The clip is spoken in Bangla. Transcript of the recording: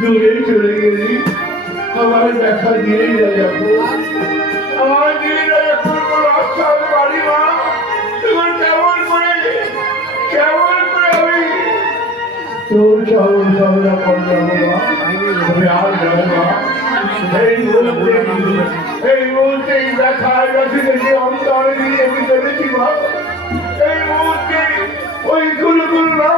দূরে চলে গেলি আমার দেখা দিয়ে যাবো আমার দিয়ে রাস্তা বাড়ি মা তোমার কেমন করে আমি তোর সরল সরলা করলাম আমি আর যাবো মা এই মুহূর্তে দেখার কাছে যে অন্তরে দিয়ে আমি চলেছি মা এই মুহূর্তে ওই গুলো না